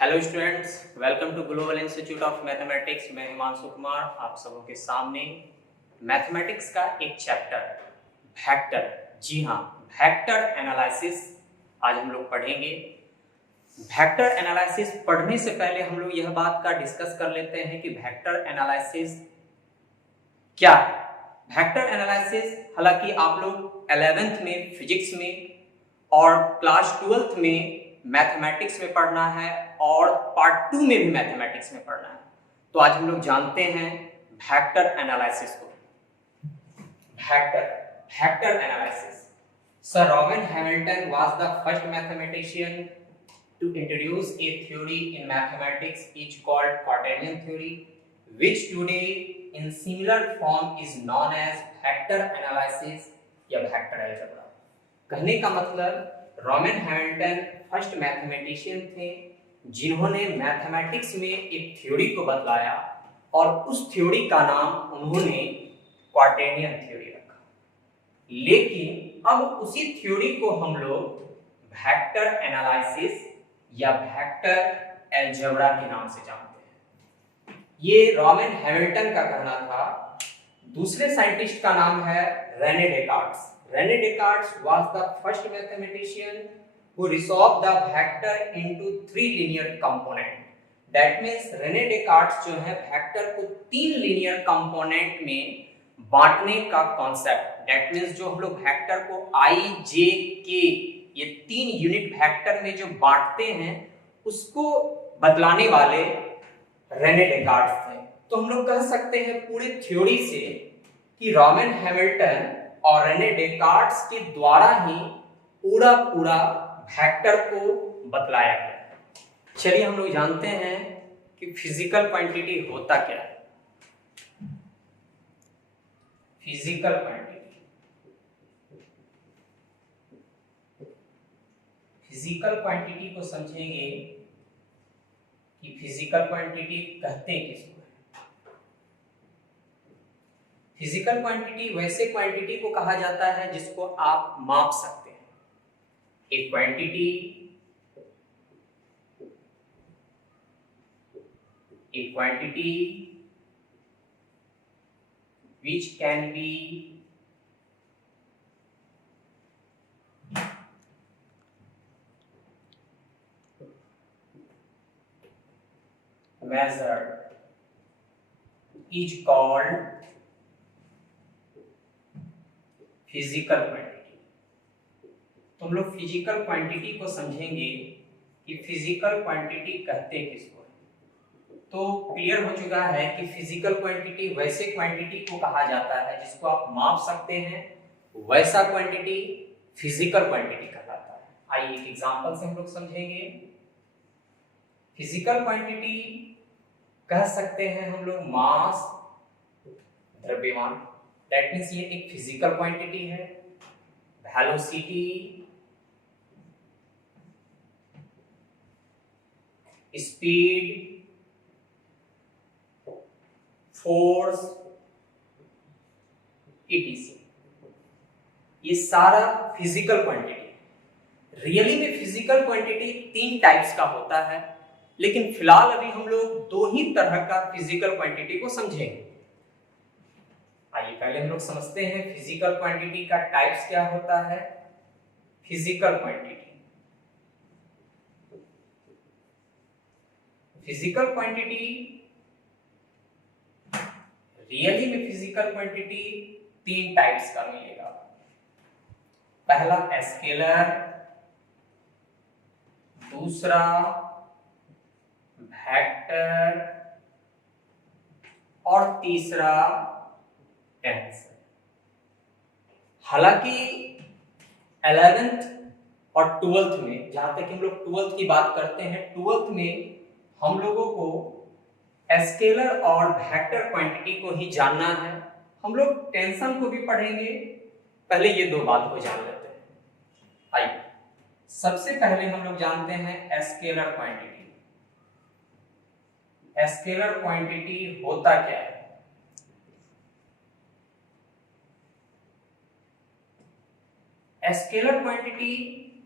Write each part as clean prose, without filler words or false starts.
Hello students, welcome to global institute of mathematics. मैं हिमांशु कुमार आप सबों के सामने मैथमेटिक्स का एक चैप्टर वेक्टर, जी हाँ, वेक्टर एनालिसिस आज हम लोग पढ़ेंगे। वेक्टर एनालिसिस पढ़ने से पहले हम लोग यह बात का डिस्कस कर लेते हैं कि वेक्टर एनालिसिस क्या है। वेक्टर एनालिसिस हालांकि आप लोग 11th में फिजिक्स में और क्लास 12th में मैथमेटिक्स में पढ़ना है और पार्ट 2 में भी मैथमेटिक्स में पढ़ना है। तो आज हम लोग जानते हैं वेक्टर एनालिसिस को। Vector analysis, sir robin Hamilton was the first mathematician to introduce a theory in mathematics each called quaternion theory, which today in similar form is known as vector analysis या vector algebra। कहने का मतलब robin Hamilton first mathematician थे जिन्होंने mathematics में एक theory को बतलाया और उस थ्योरी का नाम उन्होंने क्वार्टेनियन थ्योरी रखा। लेकिन अब उसी थ्योरी को हम लोग वेक्टर एनालिसिस या वेक्टर अलजेब्रा के नाम से जानते हैं। ये रॉबिन हैमिल्टन का कहना था। दूसरे साइंटिस्ट का नाम है Rene Descartes. Rene Descartes was the first mathematician who resolved the vector into 3 linear component. That means Rene Descartes जो है वेक्टर को 3 लीनियर कंपोनेंट में बांटने का कॉन्सेप्ट, दैट मींस जो हम लोग वेक्टर को आई जे के ये 3 यूनिट वेक्टर में जो बांटते हैं उसको बतलाने वाले रेने डेकार्ट्स थे। तो हम लोग कह सकते हैं पूरी थ्योरी से कि रॉबिन हैमिल्टन और रेने डेकार्ट्स के द्वारा ही पूरा वेक्टर को बतलाया गया। चलिए हम लोग जानते हैं कि फिजिकल क्वांटिटी होता क्या है। फिजिकल क्वांटिटी, फिजिकल क्वांटिटी को समझेंगे कि फिजिकल क्वांटिटी कहते हैं किसको है। फिजिकल क्वांटिटी वैसे क्वांटिटी को कहा जाता है जिसको आप माप सकते हैं। एक quantity which can be measured is called physical quantity. तो हम लोग फिजिकल क्वांटिटी को समझेंगे कि फिजिकल क्वांटिटी कहते किसको है। तो क्लियर हो चुका है कि फिजिकल क्वांटिटी वैसे क्वांटिटी को कहा जाता है जिसको आप माप सकते हैं, वैसा क्वांटिटी फिजिकल क्वांटिटी कहलाता है। आइए एक एग्जांपल से हम लोग समझेंगे। फिजिकल क्वांटिटी कह सकते हैं हम लोग मास, द्रव्यमान, दैट मींस ये एक फिजिकल क्वांटिटी है। वेलोसिटी, स्पीड, फोर्स, etc, ये सारा फिजिकल क्वांटिटी। रियली में फिजिकल क्वांटिटी 3 टाइप्स का होता है, लेकिन फिलहाल अभी हम लोग 2 ही तरह का फिजिकल क्वांटिटी को समझेंगे। आइए पहले हम लोग समझते हैं फिजिकल क्वांटिटी का टाइप्स क्या होता है। Physical quantity, physical quantity really में फिजिकल क्वांटिटी 3 टाइप्स का मिलेगा। पहला स्केलर, दूसरा वेक्टर और तीसरा टेंसर। हालांकि 11th और 12th में, जहां तक हम लोग 12th की बात करते हैं, 12th में हम लोगों को स्केलर और वेक्टर क्वांटिटी को ही जानना है। हम लोग टेंशन को भी पढ़ेंगे, पहले ये 2 बात को जान लेते हैं। आइए सबसे पहले हम लोग जानते हैं स्केलर क्वांटिटी। स्केलर क्वांटिटी होता क्या है। स्केलर क्वांटिटी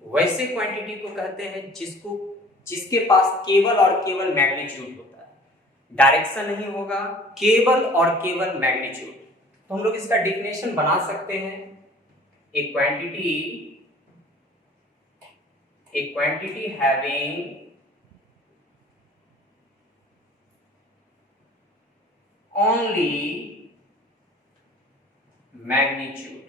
वैसे क्वांटिटी को कहते हैं जिसको जिसके पास केवल और केवल मैग्नीट्यूड होता है, डायरेक्शन नहीं होगा, केवल और केवल मैग्नीट्यूड। तो हम लोग इसका डिफिनेशन बना सकते हैं, ए quantity having only magnitude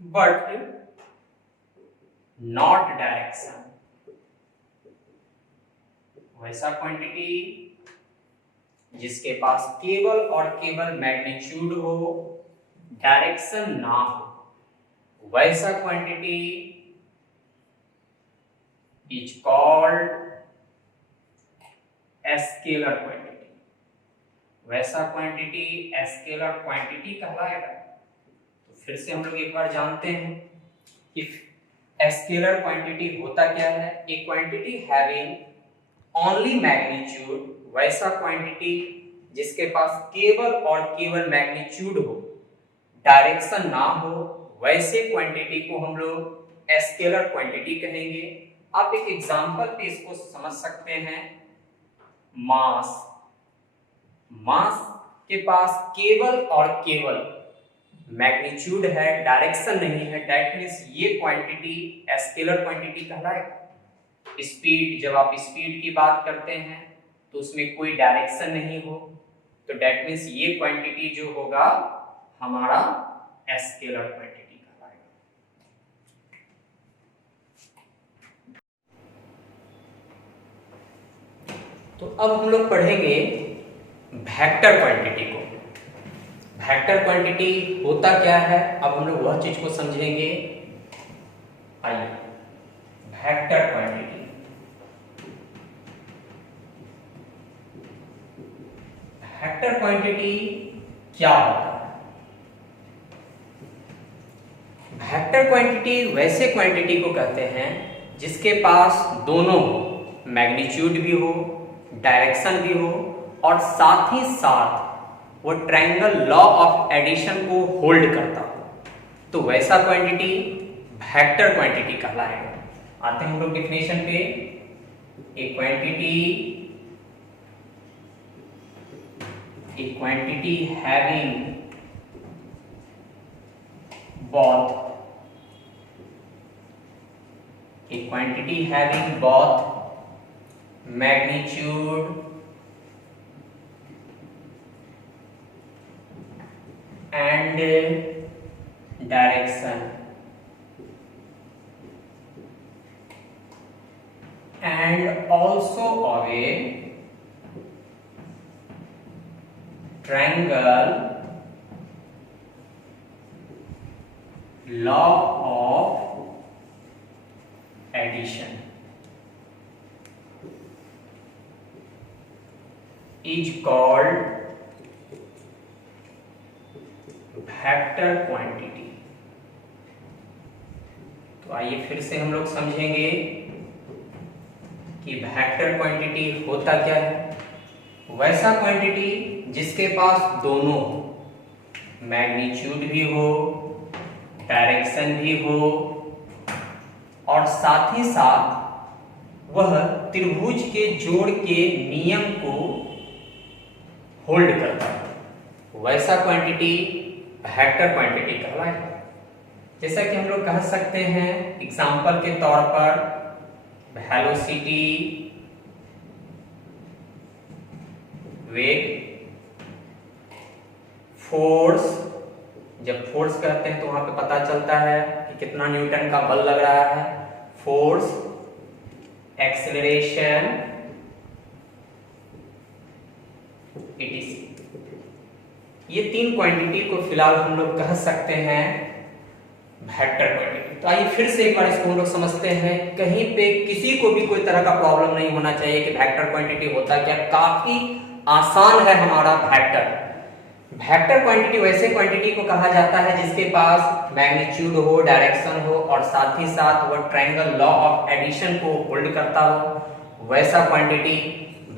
but not direction। वैसा क्वांटिटी जिसके पास केवल और केवल मैग्नीट्यूड हो, डायरेक्शन ना हो, वैसा quantity is called scalar quantity. वैसा क्वांटिटी स्केलर क्वांटिटी कहलाएगा। तो फिर से हम लोग एक बार जानते हैं कि स्केलर क्वांटिटी होता क्या है। ए क्वांटिटी हैविंग ओनली मैग्नीट्यूड, वैसा क्वांटिटी जिसके पास केवल और केवल मैग्नीट्यूड हो, डायरेक्शन ना हो, वैसे क्वांटिटी को हम लोग स्केलर क्वांटिटी कहेंगे। आप एक एग्जांपल पे इसको समझ सकते हैं। मास के पास केवल और केवल मैग्नीट्यूड है, डायरेक्शन नहीं है, दैट मींस ये क्वांटिटी स्केलर क्वांटिटी कहलाएगा। स्पीड, जब आप स्पीड की बात करते हैं तो उसमें कोई डायरेक्शन नहीं हो, तो दैट मींस ये क्वांटिटी जो होगा हमारा स्केलर क्वांटिटी कहलाएगा। तो अब हम लोग पढ़ेंगे वेक्टर क्वांटिटी को। वेक्टर क्वांटिटी होता क्या है, अब हम लोग वह चीज को समझेंगे। आइए, वेक्टर क्वांटिटी। वेक्टर क्वांटिटी क्या होता है? वेक्टर क्वांटिटी वैसे क्वांटिटी को कहते हैं जिसके पास दोनों मैग्नीट्यूड भी हो, डायरेक्शन भी हो, और साथ ही साथ वो ट्रायंगल लॉ ऑफ एडिशन को होल्ड करता हो, तो वैसा क्वांटिटी वेक्टर क्वांटिटी कहलाएगा। आते हैं हम लोग डेफिनेशन पे। ए quantity having both magnitude and direction and also of a triangle law of addition is called vector quantity. तो आइए फिर से हम लोग समझेंगे कि वेक्टर क्वांटिटी होता क्या है। वैसा क्वांटिटी जिसके पास दोनों मैग्नीट्यूड भी हो, डायरेक्शन भी हो, और साथ ही साथ वह त्रिभुज के जोड़ के नियम को होल्ड करता है, वैसा क्वांटिटी वेक्टर क्वांटिटी कहलाएगा। जैसा कि हम लोग कह सकते हैं एग्जांपल के तौर पर, वेलोसिटी वेग, फोर्स, जब फोर्स कहते हैं तो वहां पे पता चलता है कि कितना न्यूटन का बल लग रहा है, फोर्स, एक्सेलरेशन, etc। ये तीन क्वांटिटी को फिलहाल हम लोग कह सकते हैं वेक्टर क्वांटिटी। तो आइए फिर से एक बार इसको हम लोग समझते हैं। कहीं पे किसी को भी कोई तरह का प्रॉब्लम नहीं होना चाहिए कि वेक्टर क्वांटिटी होता क्या। काफी आसान है हमारा वेक्टर। वेक्टर क्वांटिटी वैसे क्वांटिटी को कहा जाता है जिसके पास मैग्नीट्यूड हो, डायरेक्शन हो, और साथ ही साथ वह ट्रायंगल लॉ ऑफ एडिशन को होल्ड करता हो, वैसा क्वांटिटी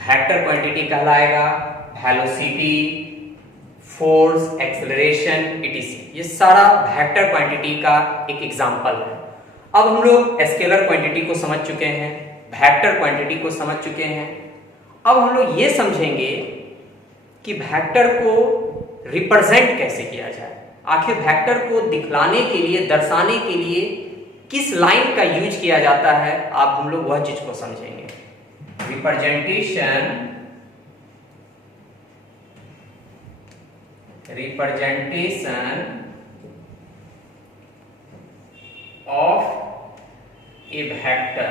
वेक्टर क्वांटिटी कहलाएगा। Velocity, force, acceleration, etc. ये सारा वेक्टर क्वांटिटी का एक एग्जांपल है। अब हम लोग स्केलर क्वांटिटी को समझ चुके हैं, वेक्टर क्वांटिटी को समझ चुके हैं। अब हम लोग ये समझेंगे कि वेक्टर को रिप्रेजेंट कैसे किया जाए। आखिर वेक्टर को दिखलाने के लिए, दर्शाने के लिए किस लाइन का यूज किया जाता है, आप हम लोग वह चीज को समझेंगे। Representation of A vector.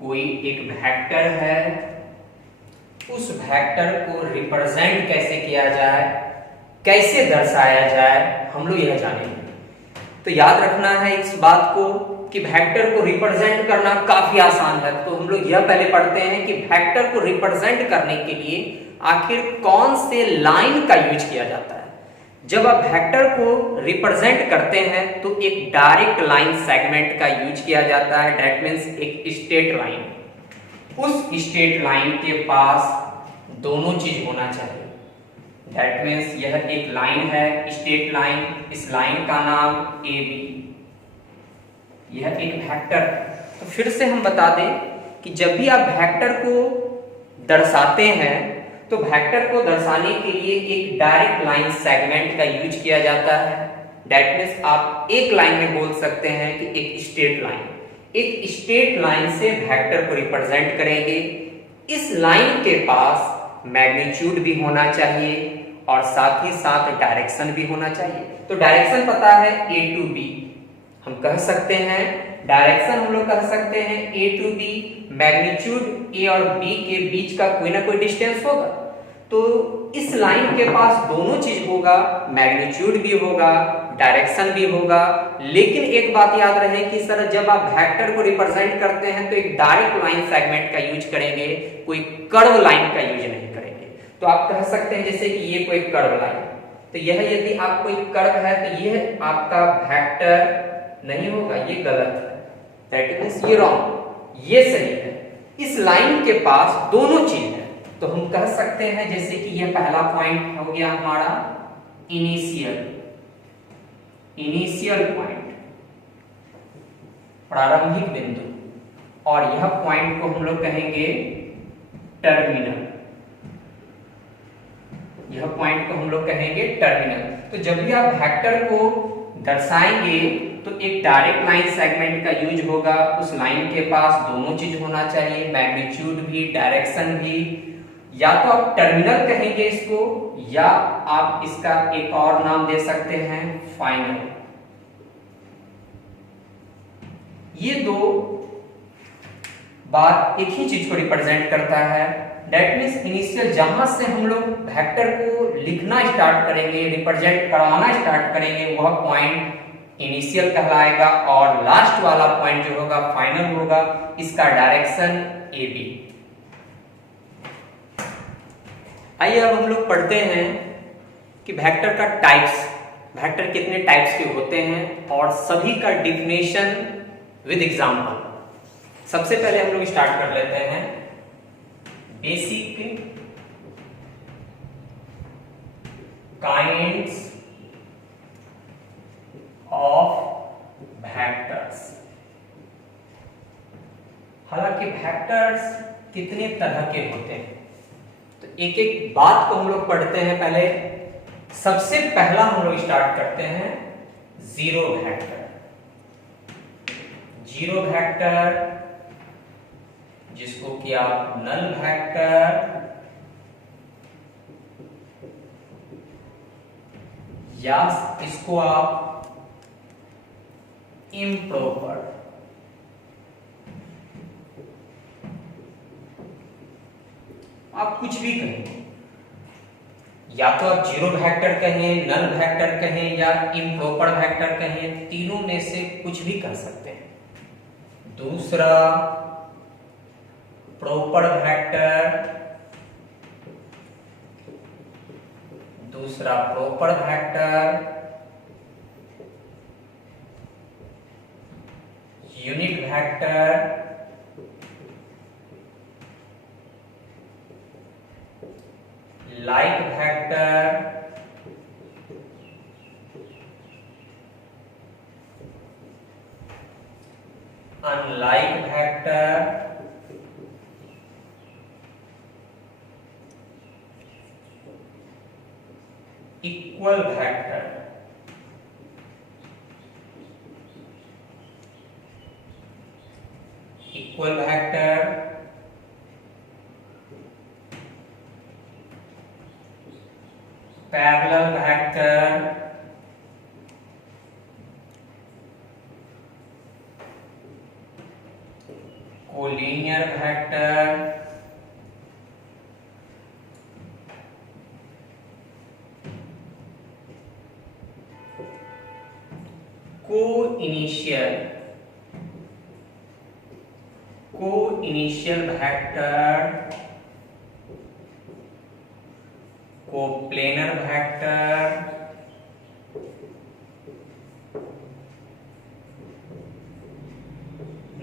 कोई एक वेक्टर है, उस वेक्टर को रिप्रेजेंट कैसे किया जाए, कैसे दर्शाया जाए, हम लोग यह जानेंगे। तो याद रखना है इस बात को कि वेक्टर को रिप्रेजेंट करना काफी आसान है। तो हम लोग यह पहले पढ़ते हैं कि वेक्टर को रिप्रेजेंट करने के लिए आखिर कौन से लाइन का यूज किया जाता है। जब आप वेक्टर को रिप्रेजेंट करते हैं तो एक डायरेक्ट लाइन सेगमेंट का यूज किया जाता है, दैट मीन्स एक स्ट्रेट लाइन। उस स्ट्रेट लाइन के पास दोनों चीज होना चाहिए, दैट मीन्स यह एक लाइन है, स्ट्रेट लाइन, इस लाइन का नाम ए बी, यह एक वेक्टर। तो फिर से हम बता दें कि जब भी आप वेक्टर को दर्शाते हैं तो वेक्टर को दर्शाने के लिए एक डायरेक्ट लाइन सेगमेंट का यूज किया जाता है, दैट मीन्स आप एक लाइन में बोल सकते हैं कि एक स्ट्रेट लाइन। एक स्ट्रेट लाइन से वेक्टर को रिप्रेजेंट करेंगे। इस लाइन के पास मैग्नीट्यूड भी होना चाहिए और साथ ही साथ डायरेक्शन भी होना चाहिए। तो डायरेक्शन पता है ए टू बी, हम कह सकते हैं डायरेक्शन, हम लोग कह सकते हैं ए टू बी। मैग्नीट्यूड ए और बी के बीच का कोई ना कोई डिस्टेंस होगा। तो इस लाइन के पास दोनों चीज होगा, मैग्नीट्यूड भी होगा, डायरेक्शन भी होगा। लेकिन एक बात याद रहे कि सर जब आप वेक्टर को रिप्रेजेंट करते हैं तो एक डायरेक्ट लाइन सेगमेंट का यूज करेंगे, कोई कर्व लाइन का यूज नहीं करेंगे। तो आप कह सकते हैं जैसे कि ये कोई कर्व लाइन, तो यह यदि आप कोई कर्व है तो यह आपका वेक्टर नहीं होगा, ये गलत है, दैट मींस ये रॉन्ग, ये सही है। इस लाइन के पास दोनों चीज है। तो हम कह सकते हैं जैसे कि यह पहला पॉइंट हो गया हमारा इनिशियल पॉइंट, प्रारंभिक बिंदु, और यह पॉइंट को हम लोग कहेंगे टर्मिनल। यह पॉइंट को हम लोग कहेंगे टर्मिनल। तो जब भी आप वेक्टर को दर्शाएंगे तो एक डायरेक्ट लाइन सेगमेंट का यूज होगा। उस लाइन के पास दोनों चीज होना चाहिए, मैग्नीट्यूड भी, डायरेक्शन भी। या तो आप टर्मिनल कहेंगे इसको, या आप इसका एक और नाम दे सकते हैं फाइनल। ये दो बात एक ही चीज को रिप्रेजेंट करता है, दैट मीन्स इनिशियल, जहां से हम लोग वेक्टर को लिखना स्टार्ट करेंगे, रिप्रेजेंट करवाना स्टार्ट करेंगे, वह पॉइंट इनिशियल कहलाएगा, और लास्ट वाला पॉइंट जो होगा फाइनल होगा। इसका डायरेक्शन ए बी। आइए अब हम लोग पढ़ते हैं कि वेक्टर का टाइप्स, वेक्टर कितने टाइप्स के होते हैं और सभी का डिफिनेशन विद एग्जांपल। सबसे पहले हम लोग स्टार्ट कर लेते हैं बेसिक काइंड्स ऑफ वेक्टर्स। हालांकि वेक्टर्स कितने तरह के होते हैं तो एक एक बात को हम लोग पढ़ते हैं। पहले सबसे पहला हम लोग स्टार्ट करते हैं जीरो वेक्टर। जीरो वेक्टर जिसको कि आप नल वेक्टर या इसको आप इम्प्रॉपर, आप कुछ भी कहें, या तो आप जीरो वेक्टर कहें, नल वेक्टर कहें या इम्प्रॉपर वेक्टर कहें, तीनों में से कुछ भी कर सकते हैं। दूसरा प्रॉपर वेक्टर, दूसरा proper vector, unit vector, like vector, unlike vector, equal vector, equal vector, parallel vector, collinear vector, co-initial vector, coplanar vector,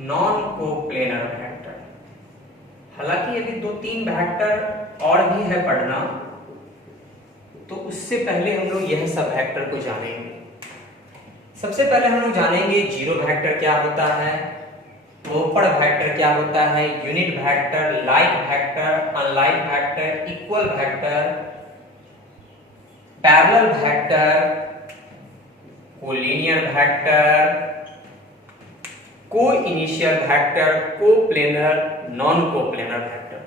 non coplanar vector. हालांकि अभी 2-3 वेक्टर और भी है पढ़ना, तो उससे पहले हम लोग यह सब वेक्टर को जानेंगे। सबसे पहले हम लोग जानेंगे जीरो वेक्टर क्या होता है, प्रॉपर वेक्टर क्या होता है, unit vector, like vector, unlike vector, equal vector, parallel vector, collinear vector, coinitial vector, coplanar, non coplanar vector.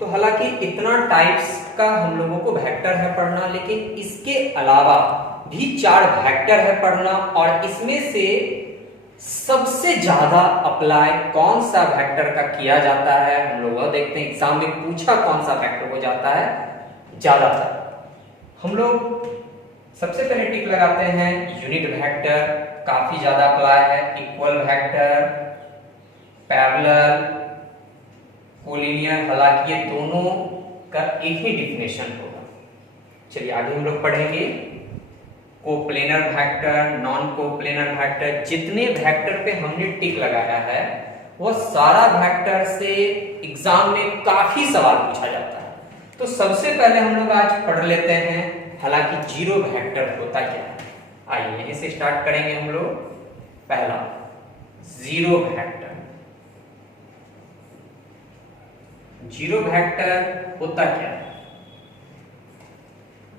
तो हालांकि इतना टाइप्स का हम लोगों को वेक्टर है पढ़ना, लेकिन इसके अलावा भी 4 वेक्टर है पढ़ना, और इसमें से सबसे ज्यादा अप्लाई कौन सा वेक्टर का किया जाता है हम लोग वह देखते हैं। एग्जाम में पूछा कौन सा वेक्टर हो जाता है ज्यादातर। हम लोग सबसे पहले टिक लगाते हैं यूनिट वेक्टर, काफी ज्यादा अप्लाई है, इक्वल वेक्टर, पैरेलल, कोलिनियर। हालांकि ये दोनों का एक ही डिफिनेशन होगा। चलिए आगे हम लोग पढ़ेंगे coplanar vector, non coplanar vector. जितने वेक्टर पे हमने टिक लगाया है वो सारा वेक्टर से एग्जाम में काफी सवाल पूछा जाता है। तो सबसे पहले हम लोग आज पढ़ लेते हैं हालांकि जीरो वेक्टर होता क्या है। आइए यहीं से स्टार्ट करेंगे हम लोग। पहला जीरो वेक्टर। जीरो वेक्टर होता क्या है?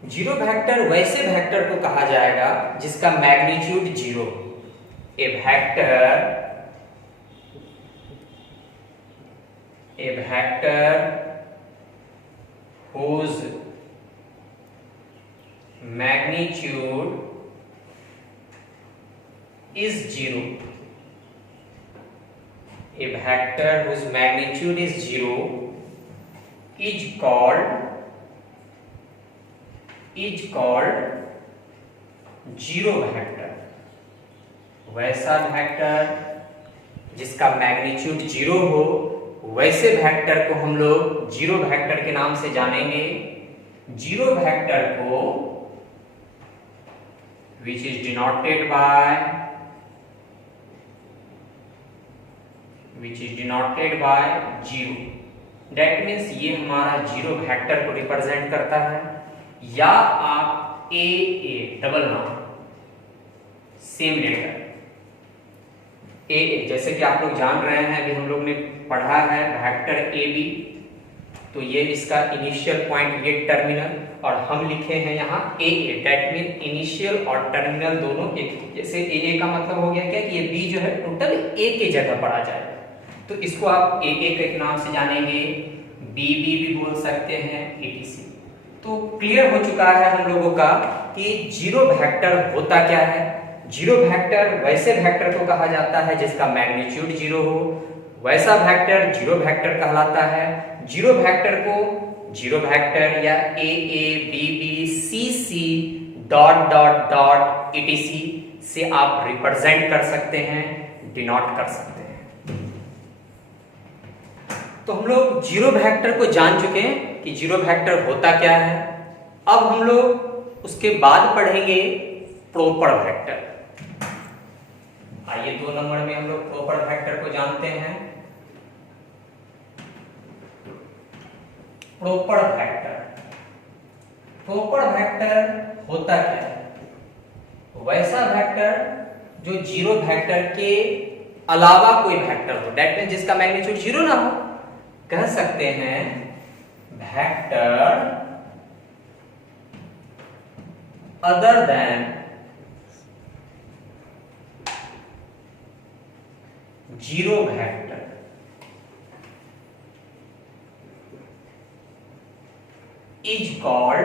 जीरो वेक्टर वैसे वेक्टर को कहा जाएगा जिसका magnitude zero. A vector whose magnitude is zero. A vector whose magnitude is zero is called zero vector. वैसा वेक्टर जिसका मैग्नीट्यूड जीरो हो, वैसे वेक्टर को हम लोग जीरो वेक्टर के नाम से जानेंगे। जीरो वेक्टर को which is denoted by zero. That means ये हमारा जीरो वेक्टर को रिप्रेजेंट करता है। या आप ए डबल नाम सेम लेटर ए, जैसे कि आप लोग जान रहे हैं, अभी हम लोग ने पढ़ा है वेक्टर ए बी, तो ये इसका इनिशियल पॉइंट, ये टर्मिनल, और हम लिखे हैं यहाँ ए। दैट मीन इनिशियल और टर्मिनल दोनों एक। जैसे ए का मतलब हो गया क्या कि ये बी जो है टोटल ए के जगह पर आ जाएगा, तो इसको आप ए के नाम से जानेंगे, बी भी बोल सकते हैं, etc। तो क्लियर हो चुका है हम लोगों का कि जीरो वेक्टर होता क्या है। जीरो वेक्टर वैसे वेक्टर को कहा जाता है जिसका मैग्नीट्यूड जीरो हो, वैसा वेक्टर जीरो वेक्टर कहलाता है। जीरो वेक्टर को जीरो वेक्टर या A B C dot dot dot etc से आप रिप्रेजेंट कर सकते हैं, डिनोट कर सकते हैं। तो हम लोग जीरो वेक्टर को जान चुके हैं कि जीरो वेक्टर होता क्या है। अब हम लोग उसके बाद पढ़ेंगे प्रॉपर वेक्टर। आइए 2 नंबर में हम लोग प्रॉपर वेक्टर को जानते हैं। प्रॉपर वेक्टर प्रॉपर वेक्टर होता क्या है? वैसा वेक्टर जो जीरो वेक्टर के अलावा कोई वेक्टर हो, दैट मीन्स जिसका मैग्नीट्यूड जीरो ना हो। कह सकते हैं vector other than zero vector is called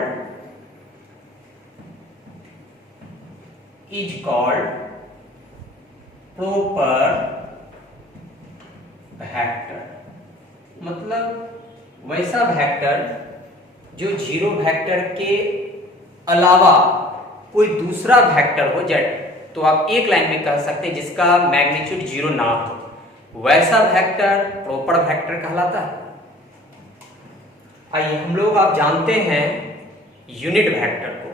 proper vector. मतलब वैसा वेक्टर जो जीरो वेक्टर के अलावा कोई दूसरा वेक्टर हो, जेड तो आप एक लाइन में कह सकते हैं जिसका मैग्नीट्यूड जीरो ना हो, वैसा वेक्टर प्रॉपर वेक्टर कहलाता है। आइए हम लोग आप जानते हैं यूनिट वेक्टर को।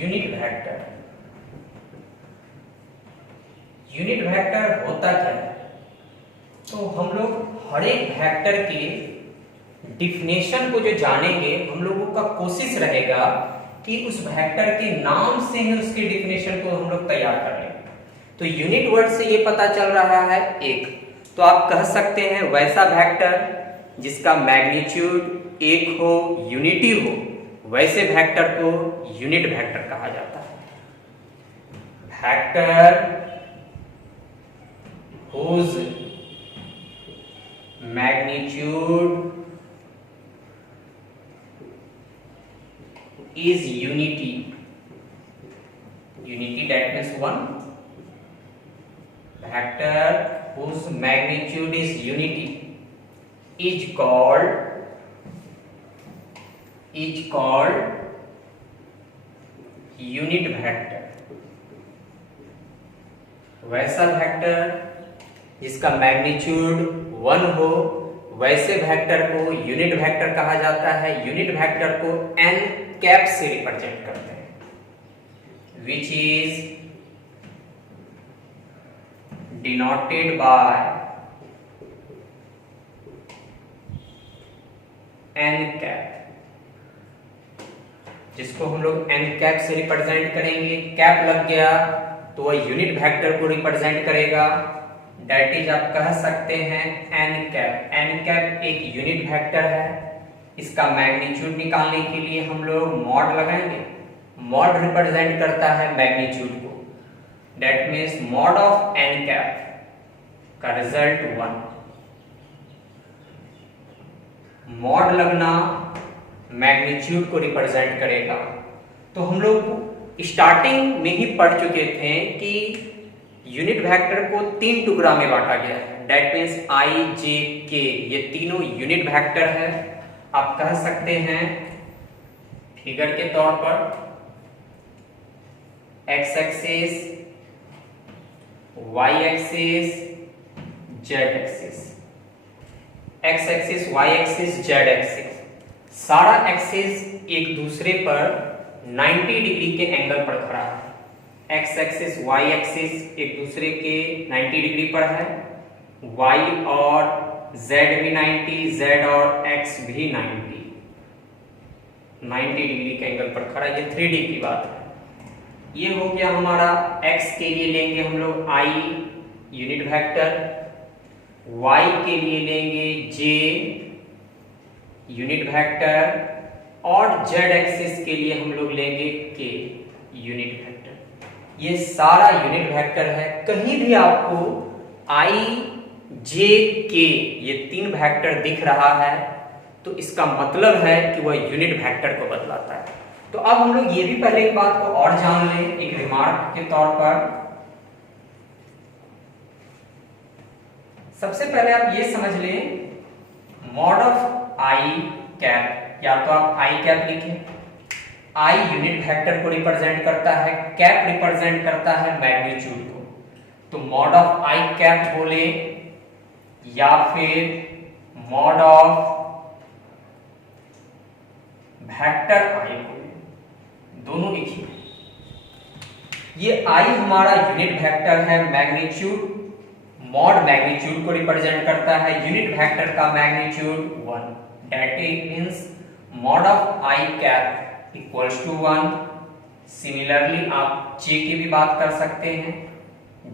यूनिट वेक्टर होता क्या है? तो हम लोग हर एक वेक्टर के डिफिनेशन को जो जानेंगे, हम लोगों का कोशिश रहेगा कि उस वेक्टर के नाम से ही उसके डिफिनेशन को हम लोग तैयार कर लें। तो यूनिट वर्ड से ये पता चल रहा है एक, तो आप कह सकते हैं वैसा वेक्टर जिसका मैग्नीट्यूड एक हो, यूनिटी हो, वैसे वेक्टर को यूनिट वेक्टर कहा जाता है। Vector whose magnitude is unity, that means one. Vector whose magnitude is unity is called unit vector। वैसा वेक्टर जिसका मैग्नीट्यूड वन हो, वैसे वेक्टर को यूनिट वेक्टर कहा जाता है। यूनिट वेक्टर को n कैप से रिप्रेजेंट करते हैं, which is denoted by n cap, जिसको हम लोग n कैप से रिप्रेजेंट करेंगे। कैप लग गया तो वह यूनिट वेक्टर को रिप्रेजेंट करेगा, दैट इज आप कह सकते हैं n कैप। n कैप एक यूनिट वेक्टर है। इसका मैग्नीट्यूड निकालने के लिए हम लोग मॉड लगाएंगे। मॉड रिप्रेजेंट करता है मैग्नीट्यूड को, that means mod of n cap का रिजल्ट 1। मॉड लगना मैग्नीट्यूड को रिप्रेजेंट करेगा। तो हम लोग स्टार्टिंग में ही पढ़ चुके थे कि यूनिट वेक्टर को तीन टुकड़ा में बांटा गया है, that means i, j, k, ये तीनों यूनिट वेक्टर है। आप कह सकते हैं फिगर के तौर पर x axis, y axis, z axis. x axis, y axis, z axis, सारा एक्सिस एक दूसरे पर 90 डिग्री के एंगल पर खड़ा है। x एक्सिस, y एक्सिस एक दूसरे के 90 डिग्री पर है, y और z भी 90, z और x भी 90 डिग्री के एंगल पर खड़ा है। ये 3D की बात है। ये हो गया हमारा x के लिए लेंगे हम लोग i यूनिट वेक्टर, y के लिए लेंगे j यूनिट वेक्टर और z एक्सिस के लिए हम लोग लेंगे k यूनिट वेक्टर। ये सारा यूनिट वेक्टर है। कहीं भी आपको i, j, k ये तीन वेक्टर दिख रहा है तो इसका मतलब है कि वह यूनिट वेक्टर को बतलाता है। तो अब हम लोग ये भी पहले एक बात को और जान लें एक रिमार्क के तौर पर। सबसे पहले आप ये समझ लें मॉड ऑफ i कैप, या तो आप i कैप लिखें। i यूनिट वेक्टर को रिप्रेजेंट करता है, कैप रिप्रेजेंट करता है मैग्नीट्यूड को। तो मॉड ऑफ i कैप बोले या फिर मॉड ऑफ वेक्टर i बोले, दोनों एक ही। ये i हमारा यूनिट वेक्टर है, मैग्नीट्यूड मॉड मैग्नीट्यूड को रिप्रेजेंट करता है, यूनिट वेक्टर का magnitude 1, that means mod of I cap equals to 1। Similarly आप जे की भी बात कर सकते हैं,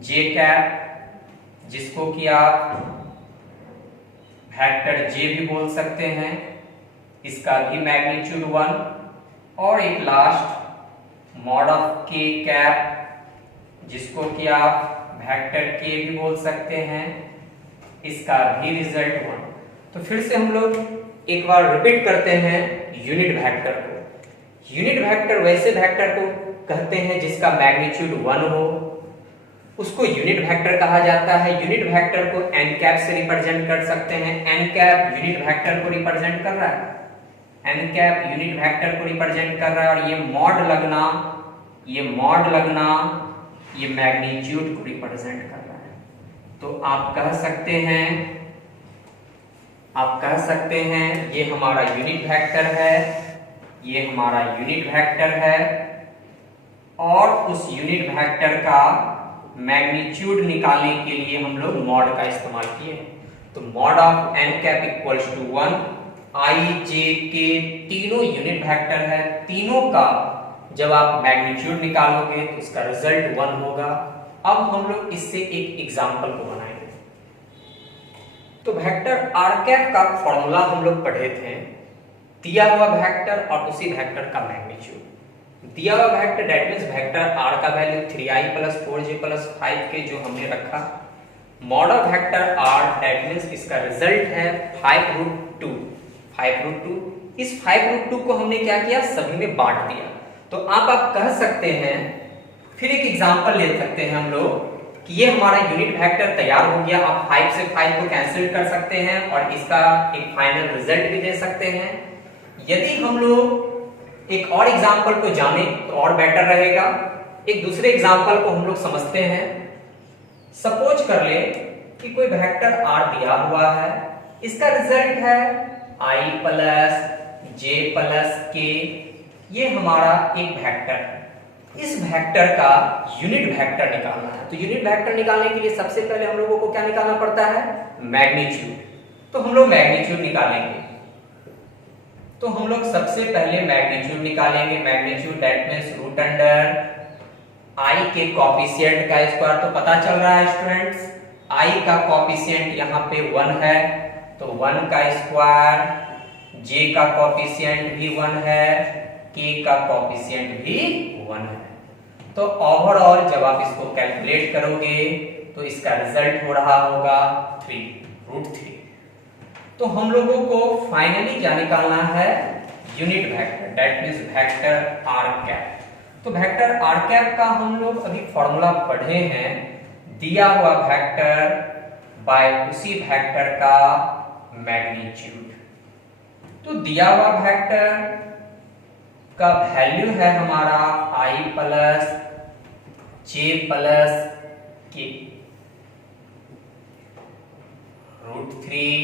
जे कैप जिसको कि आप वेक्टर जे भी बोल सकते हैं, इसका भी मैग्नीट्यूड 1। और एक लास्ट मॉड ऑफ के कैप जिसको कि आप वेक्टर के भी बोल सकते हैं, इसका भी रिजल्ट 1। तो फिर से हम लोग एक बार रिपीट करते हैं यूनिट वेक्टर को। यूनिट वेक्टर वैसे वेक्टर को कहते हैं जिसका मैग्नीट्यूड 1 हो, उसको यूनिट वेक्टर कहा जाता है। यूनिट वेक्टर को एन कैप से रिप्रेजेंट कर सकते हैं। एन कैप यूनिट वेक्टर को रिप्रेजेंट कर रहा है, एन कैप यूनिट वेक्टर को रिप्रेजेंट कर रहा है, और ये मॉड लगना, ये मॉड लगना, ये मैग्नीट्यूड को रिप्रेजेंट कर रहा है। तो आप कह सकते हैं ये हमारा यूनिट वेक्टर है, ये हमारा यूनिट वेक्टर है, और उस यूनिट वेक्टर का मैग्नीट्यूड निकालने के लिए हम लोग मॉड का इस्तेमाल किए। तो mod of n cap equals to 1, I J के तीनों यूनिट वेक्टर है, तीनों का जब आप मैग्नीट्यूड निकालोगे तो इसका रिजल्ट 1 होगा। अब हम लोग इससे एक एग्जांपल को बनाएंगे। तो वेक्टर आर कैप का फॉर्मूला हम लोग पढ़े थे, दिया हुआ वेक्टर और उसी वेक्टर का मैग्नीट्यूड। दिया हुआ vector that means vector R का वैल्यू 3i + 4j + 5 के जो हमने रखा, mod of vector R that means इसका रिजल्ट है 5√2। 5√2, इस 5√2 को हमने क्या किया, सभी में बांट दिया। तो आप कह सकते हैं, फिर एक एग्जांपल ले सकते हैं हम लोग कि ये हमारा यूनिट वेक्टर तैयार हो गया। आप 5 से 5 को कैंसिल कर सकते हैं और इसका एक फाइनल रिजल्ट भी दे सकते हैं। यदि हम लोग एक और एग्जांपल को जाने तो और बेटर रहेगा। एक दूसरे एग्जांपल को हम लोग समझते हैं। सपोज कर ले कि कोई वेक्टर आर दिया हुआ है, इसका रिजल्ट है i + j + k, ये हमारा एक वेक्टर है। इस वेक्टर का यूनिट वेक्टर निकालना है। तो यूनिट वेक्टर निकालने के लिए सबसे पहले हम लोगों को क्या निकालना पड़ता है, मैग्नीट्यूड। तो हम लोग मैग्नीट्यूड निकालेंगे। तो हम लोग सबसे पहले मैग्नीट्यूड निकालेंगे। Magnitude that means root under i के कोएफिशिएंट का स्क्वायर। तो पता चल रहा है स्टूडेंट्स, i का कोएफिशिएंट यहाँ पे 1 है, तो 1 का स्क्वायर, j का कोएफिशिएंट भी 1 है, k का कोएफिशिएंट भी 1 है। तो ओवरऑल जब आप इसको कैलकुलेट करोगे तो इसका रिजल्ट हो रहा होगा 3√3। तो हम लोगों को फाइनली क्या निकालना है, unit vector that means vector R cap. तो वेक्टर आर कैप का हम लोग अभी फॉर्मूला पढ़े हैं, दिया हुआ वेक्टर बाय उसी वेक्टर का मैग्नीट्यूड। तो दिया हुआ वेक्टर का वैल्यू है हमारा i + j + k √3।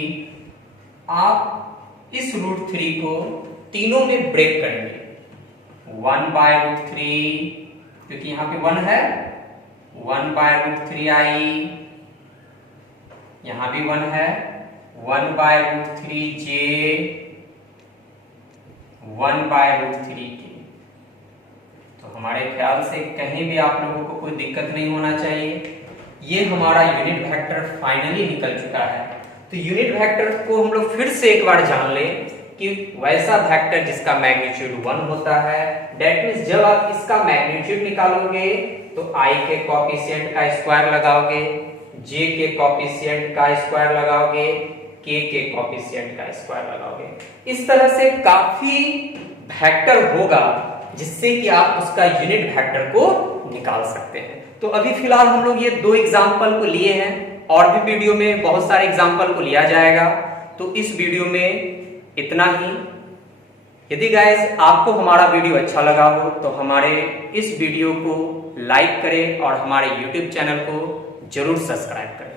आप इस √3 को तीनों में ब्रेक करेंगे। 1/√3, क्योंकि यहां पे 1 है, 1/√3i, यहां भी 1 है, 1/√3j, 1/√3k। तो हमारे ख्याल से कहीं भी आप लोगों को कोई दिक्कत नहीं होना चाहिए। ये हमारा यूनिट वेक्टर फाइनली निकल चुका है। तो यूनिट वेक्टर को हम लोग फिर से एक बार जान लें कि वैसा वेक्टर जिसका मैग्नीट्यूड 1 होता है, दैट मींस जब आप इसका मैग्नीट्यूड निकालोगे तो i के कोएफिशिएंट का स्क्वायर लगाओगे, j के कोएफिशिएंट का स्क्वायर लगाओगे, k के कोएफिशिएंट का स्क्वायर लगाओगे। इस तरह से काफी वेक्टर होगा जिससे कि आप उसका यूनिट वेक्टर को निकाल सकते हैं। तो अभी फिलहाल हम लोग ये 2 एग्जांपल को लिए हैं, और भी वीडियो में बहुत सारे एग्जांपल को लिया जाएगा। तो इस वीडियो में इतना ही। यदि गाइस आपको हमारा वीडियो अच्छा लगा हो तो हमारे इस वीडियो को लाइक करें और हमारे YouTube चैनल को जरूर सब्सक्राइब करें।